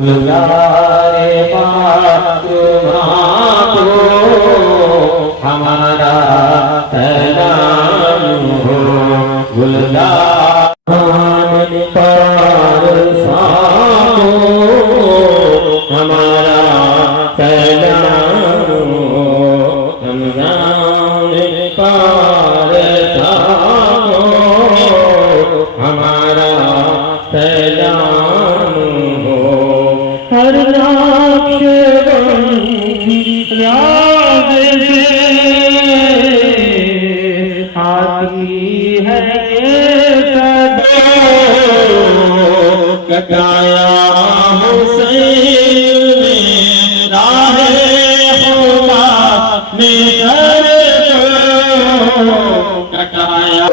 गुलजारे तुम्हारो हमारा सलाम हो, गुलजार पर सामो हमारा सलाम हो, रमजान पर सामो हमारा सलाम हो। हर नक्श राज से आती है ये सदा, कटाया हुसैन ने राहे खुदा में सर को, कटाया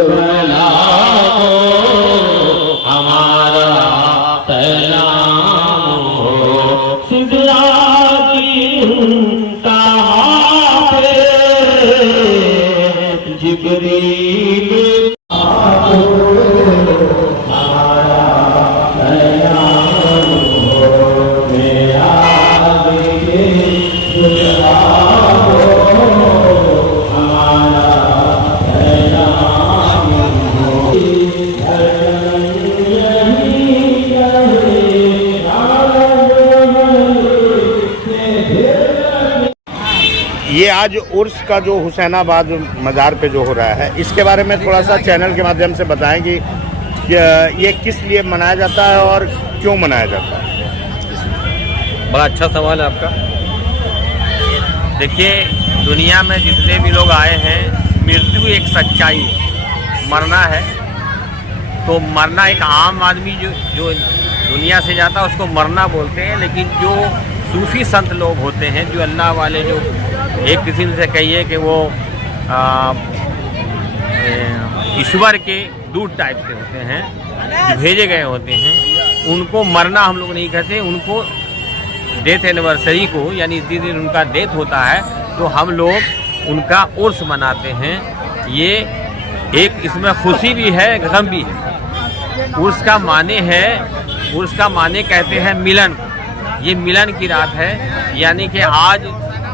हमारा सलाम हो, सिदरा की इंतहा पे जिब्रील हमारा सलाम हो, मेरा दिल गुलाब हो, हमारा सलाम हो। ये आज उर्स का जो हुसैनाबाद मज़ार पे जो हो रहा है, इसके बारे में थोड़ा सा चैनल के माध्यम से बताएं कि ये किस लिए मनाया जाता है और क्यों मनाया जाता है। बड़ा अच्छा सवाल है आपका। देखिए, दुनिया में जितने भी लोग आए हैं, मृत्यु एक सच्चाई है, मरना है। तो मरना एक आम आदमी जो दुनिया से जाता है उसको मरना बोलते हैं, लेकिन जो सूफी संत लोग होते हैं, जो अल्लाह वाले, जो एक किस्म से कहिए कि वो ईश्वर के दूत टाइप से होते हैं, जो भेजे गए होते हैं, उनको मरना हम लोग नहीं कहते। उनको डेथ एनिवर्सरी को, यानी इसी दिन उनका डेथ होता है तो हम लोग उनका उर्स मनाते हैं। ये एक इसमें खुशी भी है, गम भी है। उर्स का माने कहते हैं मिलन। ये मिलन की रात है, यानी कि आज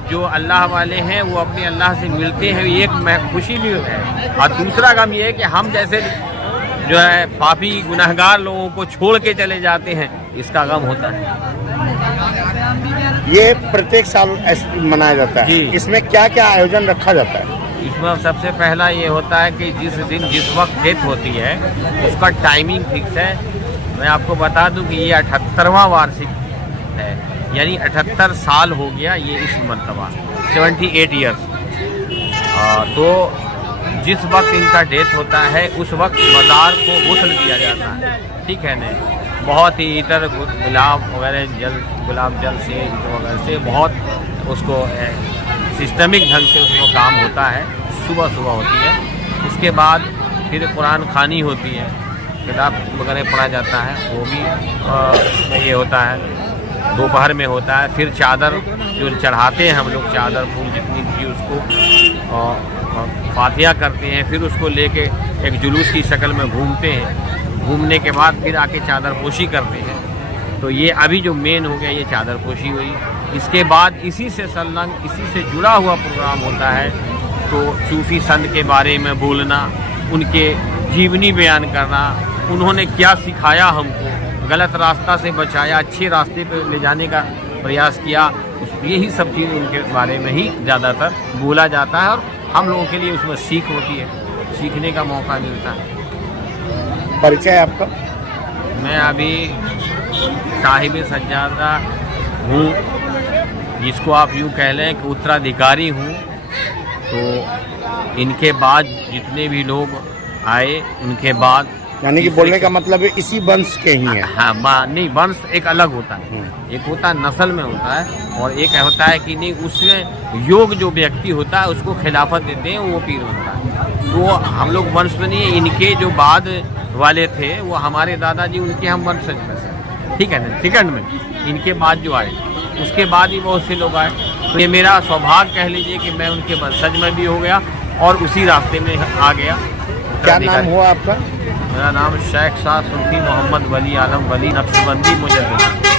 जो अल्लाह वाले हैं वो अपने अल्लाह से मिलते हैं, एक खुशी भी है। और दूसरा गम ये है कि हम जैसे जो है पापी गुनहगार लोगों को छोड़ के चले जाते हैं, इसका गम होता है। ये प्रत्येक साल मनाया जाता है। इसमें क्या क्या आयोजन रखा जाता है? इसमें सबसे पहला ये होता है कि जिस दिन जिस वक्त डेथ होती है उसका टाइमिंग फिक्स है। मैं आपको बता दूं कि ये 78वां वार्षिक है, यानी 78 साल हो गया ये इस मरतबा, 78 ईयर्स। तो जिस वक्त इनका डेथ होता है उस वक्त मज़ार को गुस्ल दिया जाता है, ठीक है ना। बहुत ही इतर गुलाब वगैरह गुलाब जल से वगैरह से बहुत उसको सिस्टमिक ढंग से उसको काम होता है। सुबह होती है, उसके बाद फिर कुरान खानी होती है, किताब वगैरह पढ़ा जाता है, वो भी इसमें ये होता है। दोपहर में होता है, फिर चादर जो चढ़ाते हैं हम लोग, चादर फूल जितनी भी उसको फातिहा करते हैं, फिर उसको लेके एक जुलूस की शक्ल में घूमते हैं। घूमने के बाद फिर आके चादर पोशी करते हैं। तो ये अभी जो मेन हो गया ये चादर पोशी हुई। इसके बाद इसी से संलग्न, इसी से जुड़ा हुआ प्रोग्राम होता है। तो सूफी संत के बारे में बोलना, उनके जीवनी बयान करना, उन्होंने क्या सिखाया हमको, गलत रास्ता से बचाया, अच्छे रास्ते पर ले जाने का प्रयास किया, यही सब चीज़ उनके बारे में ही ज़्यादातर बोला जाता है। और हम लोगों के लिए उसमें सीख होती है, सीखने का मौका मिलता है। परिचय आपका? मैं अभी साहिब सज्जादा हूँ, जिसको आप यूँ कह लें कि उत्तराधिकारी हूँ। तो इनके बाद जितने भी लोग आए, उनके बाद, यानी कि बोलने का मतलब है इसी वंश के ही हैं। हाँ, नहीं, वंश एक अलग होता है, एक होता है नस्ल में होता है, और एक होता है कि नहीं उसमें योग जो व्यक्ति होता है उसको खिलाफत देते हैं, वो पीर बनता है। तो हम लोग वंश में नहीं है, इनके जो बाद वाले थे वो हमारे दादाजी, उनके हम वंशज में से, ठीक है ना। सेकंड में इनके बाद जो आए, उसके बाद ही बहुत से लोग आए। तो ये मेरा सौभाग्य कह लीजिए कि मैं उनके वंशज में भी हो गया और उसी रास्ते में आ गया। क्या नाम हुआ आपका? मेरा नाम शेख शाह सूफी मोहम्मद वली आलम वली नक्शबंदी मुजद्दिद।